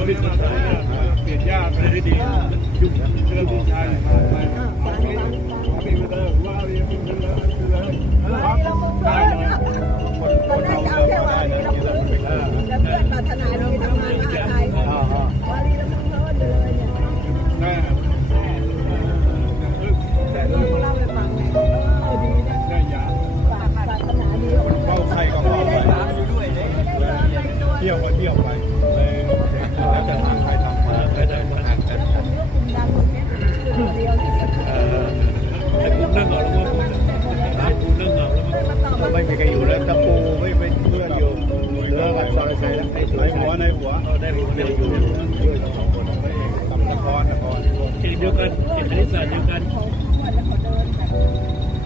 ยวนี่มาเปลี่ยนยาไปได้ดียุ่งเรื่องผู้ชายมา เอกเดียวกันเอกคณิตศาสตร์เดียวกันของวันแล้วเขาเดินกัน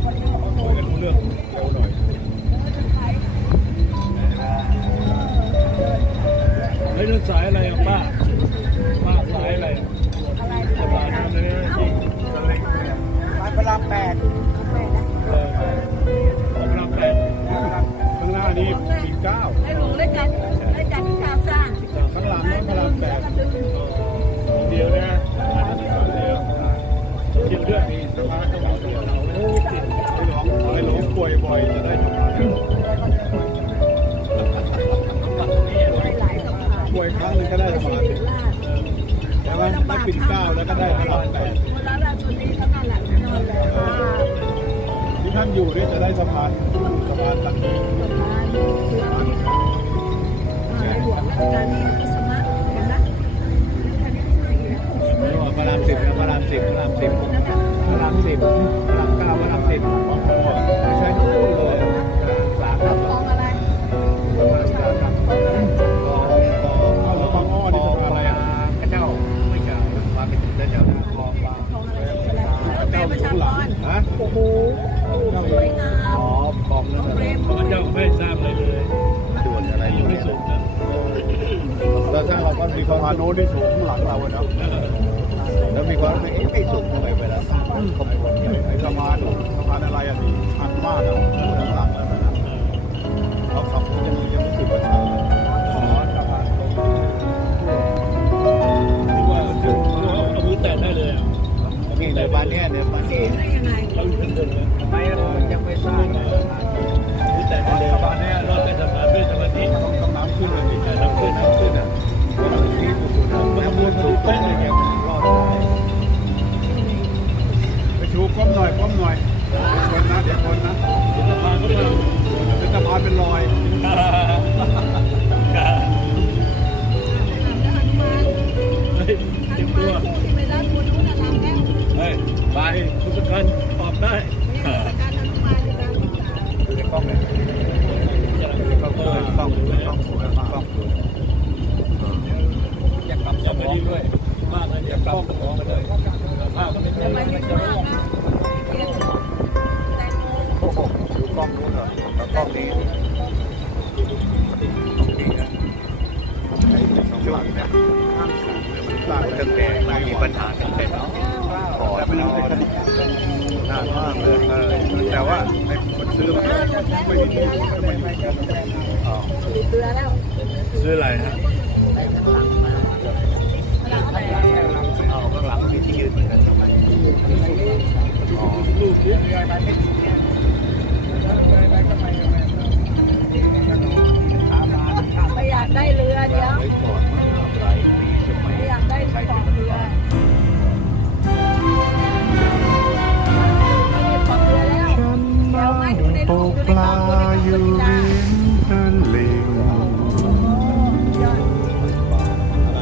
วันนี้เขาคุยกันรู้เรื่องเร็วหน่อยเฮ้ยนั่นสายอะไรอะป้าป้าสายอะไรอะอะไรสบายนะเนี่ยจริงร้านพระรามแปดเออของเราแปดข้างหน้านี้ปีเก้าได้รู้ได้กันได้กันที่ข่าวสร้างข้างหลังนั้นพระรามแปด ปิ่นเก้าแล้วก็ได้พระรามแปดเวลาเราชนนี้เขานอนหลับนอนเลยที่ท่านอยู่นี่จะได้สะพานสะพานหลังนี้ในหลวงรัชกาลที่สมะเห็นไหมไม่ว่าพระรามสิบนะพระรามสิบพระรามสิบพระรามสิบ โอ้โหสวยงามอ๋อกองนั่นแหละพระเจ้าไม่ทราบเลยเลยด่วนอะไรอยู่ไม่เนี่ยสูงนะแล้วถ้าเราก็มีสะพานโน้นที่สูงข้างหลังเราอะเนาะแล้วมีความรู้สึกเอ๊ะไม่สูงทำไมเวลาขบวนไอ้สะพานสะพานอะไรอะที่ชันมากอะข้างหลัง ชูก้มหน่อยก้มหน่อยคนนะเดี๋ยวคนนะสะพานก็มาเป็นสะพานเป็นรอยเฮ้ยต็มตัวที่ไปด้านบนนู้นน่ะลำแล้วเฮ้ยไปทุกการตอบได้การอนุมานอยู่ตามศึกษาดูในกล้องเลยกล้องเลยกล้องเลยกล้องสวยมากกล้องสวยอยากกลับจะไปดีด้วยมากเลยอยากกลับของเลยภาพมันไม่ทำไมไม่มากน ล้องนู้นเหรอแล้วกล้องนี้ช่วงเนี่ยต่างตั้งแต่ไม่มีปัญหาตั้งแต่เนาะแต่เป็นอะไรกันนานมากเลยแต่ว่าไอ้คนซื้อมันไม่มีที่ทำไม่มีอ๋อติดเรือแล้วซื้ออะไรฮะเราเอาแต่เอาข้างหลังมีที่ยืนเหมือนกันอ๋อลูกเนี่ยไม่อยากได้เรือเดี๋ยวอนเมื่อยากได้เรือกองเรือฉันนั่งตกปลาอยู่ริมตลิ่งอะไร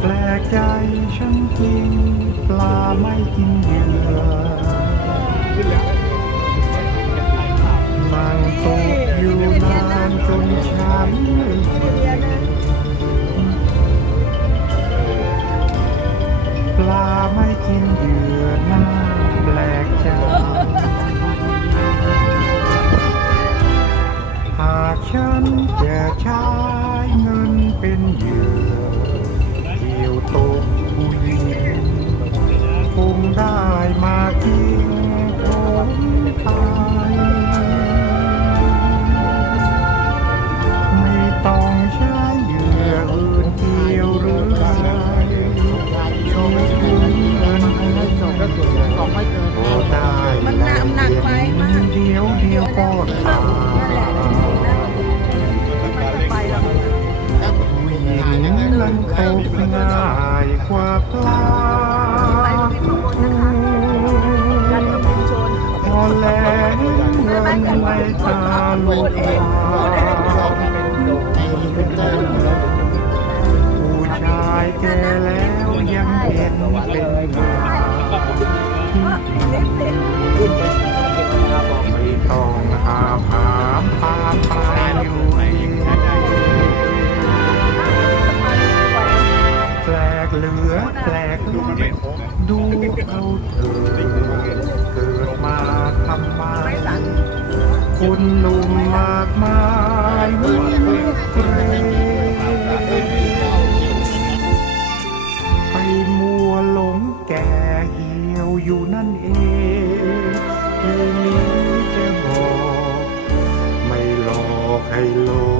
แปลกใจฉันทิ้งปลาไม่กินเหยื่อ ตกอยู่นานจนฉันปลาไม่กินเหยื่อน้าแปลกใจหากฉันจะใช้เงินเป็นเหยื่อ ของไม่เกิดมันหนักหนักไปมากเดียวเดียวก็เข้านั่นแหละมันไปแล้วผู้หงนั้นตกง่ายกว่าปลาพอแล้วเงินไม่ตาลุก คุณลุงมมากมายหัวเกรไปมัวหลงแก่เหี่ยวอยู่นั่นเองเพลงนี้จะบอก ไม่หลอกให้หลง